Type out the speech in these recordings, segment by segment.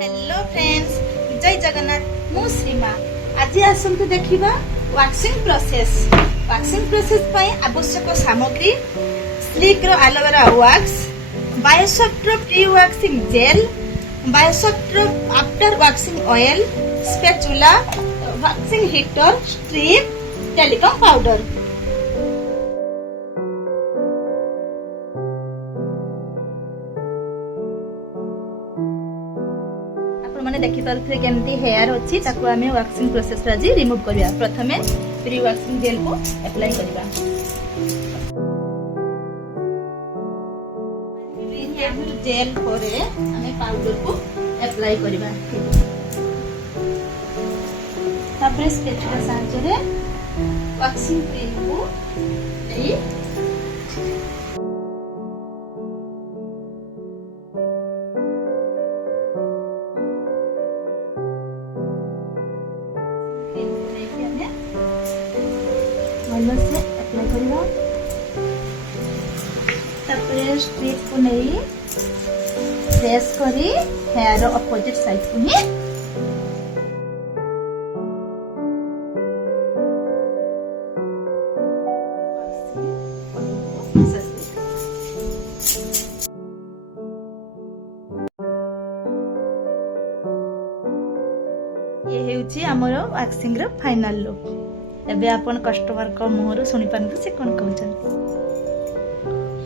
Hello friends, जय जगन्नाथ। मु श्रीमा आज आसतु देखा वैक्सिंग प्रोसेस पई आवश्यक सामग्री स्लिक रो एलोवेरा वैक्स, बायोसॉफ्ट रो प्री वैक्सिंग जेल, बायोसॉफ्ट रो after waxing oil, spatula, waxing heater, strip, talcum powder. मैंने देखी पारे केमती हेयर अच्छी आम वैक्सिंग प्रोसेस आज रिमूव करवा। प्रथमे प्री वैक्सिंग जेल को अप्लाई करवा। जेल पर पाउडर को अप्लाई करवा। तापर स्पैचुला साहाय्य वैक्सिंग क्रीम को भल से अप्लाई करवा। तापर स्ट्रिप को नहीं प्रेस करी हेयर अपोजिट साइड को ही ये हेउची हमर वैक्सिंग रो फाइनल लुक। एबे अपन कस्टमर को मुहर सुनि पारंतु से कोन कहउछन।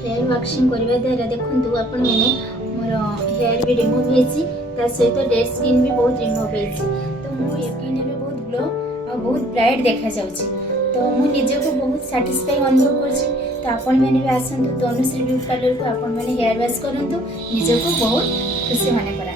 हेयर वैक्सिंग करबा द्वारा देखंतु आपण माने मोर हेयर भी रिमूव हेछि, ता सहित डेड स्किन भी बहुत रिमूव हेछि। तो मो स्किन भी बहुत ग्लो और बहुत ब्राइट देखा जाउछि। तो मु निजे को बहुत सैटिस्फाई अनुभव करछि। तो आपण माने भी आसंतु तनुश्री ब्यूटी पार्लर को आपण माने हेयर वॉश करंतु, निजे को बहुत खुशी माने करा।